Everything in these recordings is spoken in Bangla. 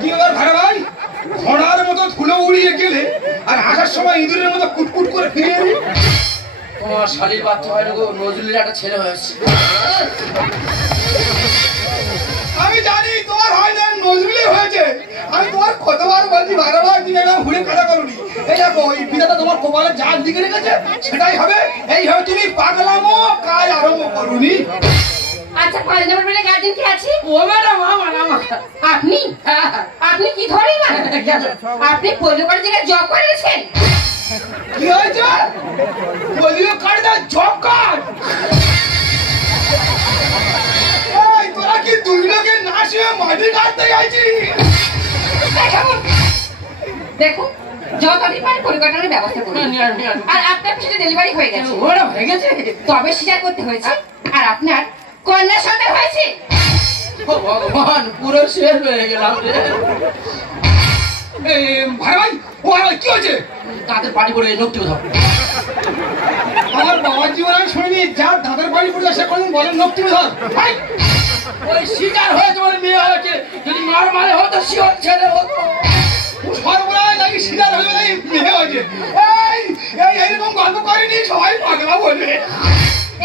কি ব্যাপার ভাড়া ভাই, ঘোড়ার মতো ধুলো উড়িয়ে গেলে আর আসার সময় ইঁদুরের মতো কুটকুট করে ফিরে এলি? তোমার শালির বাচ্চা হয় না গো, নজরুলের একটা ছেলে হয়েছে। আমি জানি তোমার হয় না, নজরুলের হয়েছে। আমি তোমার কতবার বলছি ভাড়া ভাই, তুমি এটা ঘুরে কাটা করুনি। এই দেখো, এই বিধাতা তোমার কপালে যা দিকে রেখেছে সেটাই হবে। এইভাবে তুমি পাগলামো কাজ আরম্ভ করুনি। আচ্ছা, 5 নম্বর বেডে গার্জেন কে আছে? ও ম্যাডাম, আমার আপনি? আপনি কি ধরেন না? আপনি পোলিও কার্ড জায়গায় জব করেছেন? কি হয়েছে? পোলিও কার্ড না, জব কার্ড? এই তোরা কি দুই লোকে না শুয়ে মাটি কাটতে আইছিস? দেখুন, যতদিন পারে পরিকাঠামোর ব্যবস্থা করুন। আর আপনার পেছনে ডেলিভারি হয়ে গেছে। ওরা হয়ে গেছে, তবে স্বীকার করতে হয়েছে। আর আপনার কন্যা সন্তান হয়েছে। ও ভগবান, পুরো শেষ হয়ে গেলাম রে। এই ভাই ভাই, ও ভাই কি হয়েছে? তাদের বাড়ি করে লোকটি ধর। আমার বাবার জীবন আমি শুনিনি, যার দাদার বাড়ি পড়ে সে কোনদিন বলেন লোক তুমি ধর। ভাই ওই শিকার হয়েছে বলে মেয়ে হয়েছে, যদি মার মারে হতো শিওর ছেলে হতো। সর্বনাশ, নাকি শিকার হয়ে নাকি মেয়ে হয়েছে। এই এই এরকম গল্প করেনি, সবাই পাগলা বলবে।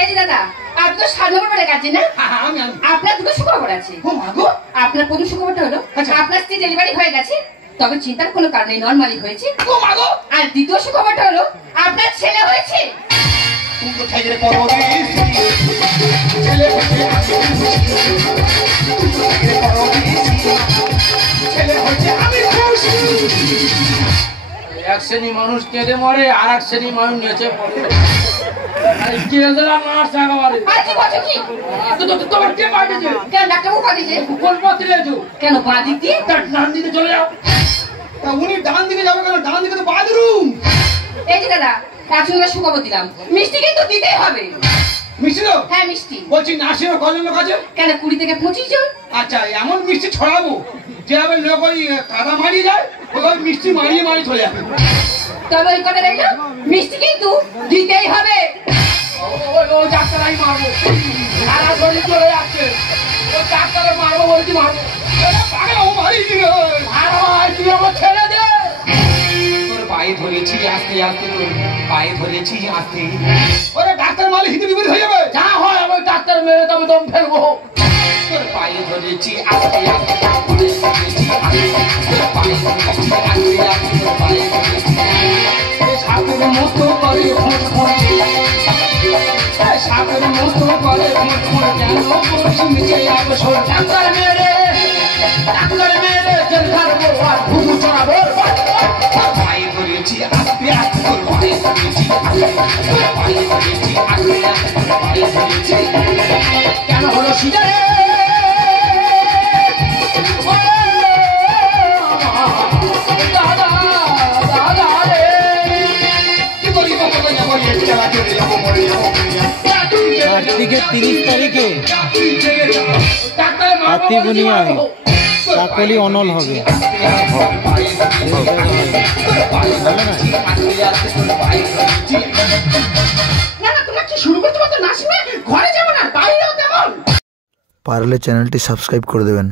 এই যে দাদা, আপনি তো 7 নম্বর বেডে গার্জেন না? আমি আপনার দুটো সুখবর আছে। ও মা গো, আপনার প্রথম সুখবরটা হলো আপনার স্ত্রী ডেলিভারি হয়ে গেছে, তবে চিন্তার কোনো কারণে নরমালি হয়েছে। ও মা গো। আর দ্বিতীয় সুখবরটা হলো আপনার ছেলে হয়েছে। তুমি তো খাইয়ে পরবর্তী ছেলে হয়েছে, ছেলে হয়েছে, আমি খুশি। এক শ্রেণী মানুষ কেঁদে মরে, আর এক শ্রেণী মানুষ নেচে পড়ে। আরে কেঁদেলা নার্স একেবারে। আর কি বলছো কি? তোমার কে পাঠিয়েছে? কেন ডাক্তারবাবু পাঠিয়েছে? কোন পথে লেছো? কেন বাঁ দিক দিয়ে? তার ডান দিকে চলে যাও। তা উনি ডান দিকে যাবে কেন? ডান দিকে তো বাথরুম। এই যে দাদা, একজনের সুখবর দিলাম, মিষ্টি কিন্তু দিতেই হবে। মিষ্টি তো? হ্যাঁ মিষ্টি। বলছি নার্সিংহোমে কজন লোক আছে? কেন 20 থেকে 25 জন? আচ্ছা, এমন মিষ্টি ছড়াবো যেভাবে লোক ওই কাদা মারিয়ে যায়, ওই মিষ্টি মারিয়ে মারিয়ে চলে যাবে। তবে ওই কথা রইল, মিষ্টি কিন্তু দিতেই হবে। ওই ডাক্তারাই মারবো, সারা শরীর চলে যাচ্ছে। ওই ডাক্তারে মারবো বলছি, মারবো। পাগলা, ও মারিয়ে দিবে। আরে ভাই, তুই আমার ছেড়ে দে। তোর পায়ে ধরেছি আস্তে আস্তে, তোর পায়ে ধরেছি আস্তে। ওরে ডাক্তার মারলে হিতে বিপরীত হয়ে যাবে। যা হয় আমি ডাক্তার মেরে তবে দম ফেলবো। তোর পায়ে ধরেছি আস্তে আস্তে, ধরেছি আস্তে, তোর পায়ে ধরেছি আস্তে আস্তে, তোর পায়ে ধরেছি। সাপের মতো করে ফোঁট ফোঁট, সাপের মতো করে ফোঁট ফোঁট, যেন বসে নিচে আসো। ডাক্তার মেরে জেল খাটবো আর ঘুঘু চড়াবো। পায়ে ধরেছি আস্তে আস্তে, তোর পায়ে ধরেছি আস্তে, তোর পায়ে ধরেছি আস্তে আস্তে, তোর পায়ে ধরেছি। কেন হলো সিজারে? দাদা দাদা রে, কি করি বাবা, যাবো একটু চালা চলে যাবো, মরে যাবো, মরে যাবো। 8 থেকে 30 তারিখে ডাক্তার হাতি বুনিয়ায় চাকলি অনল হবে। না না, তোমরা কি শুরু করতে পারতো? না শুনে ঘরে যাবো না, বাইরেও তেমন। পারলে চ্যানেলটি সাবস্ক্রাইব করে দেবেন।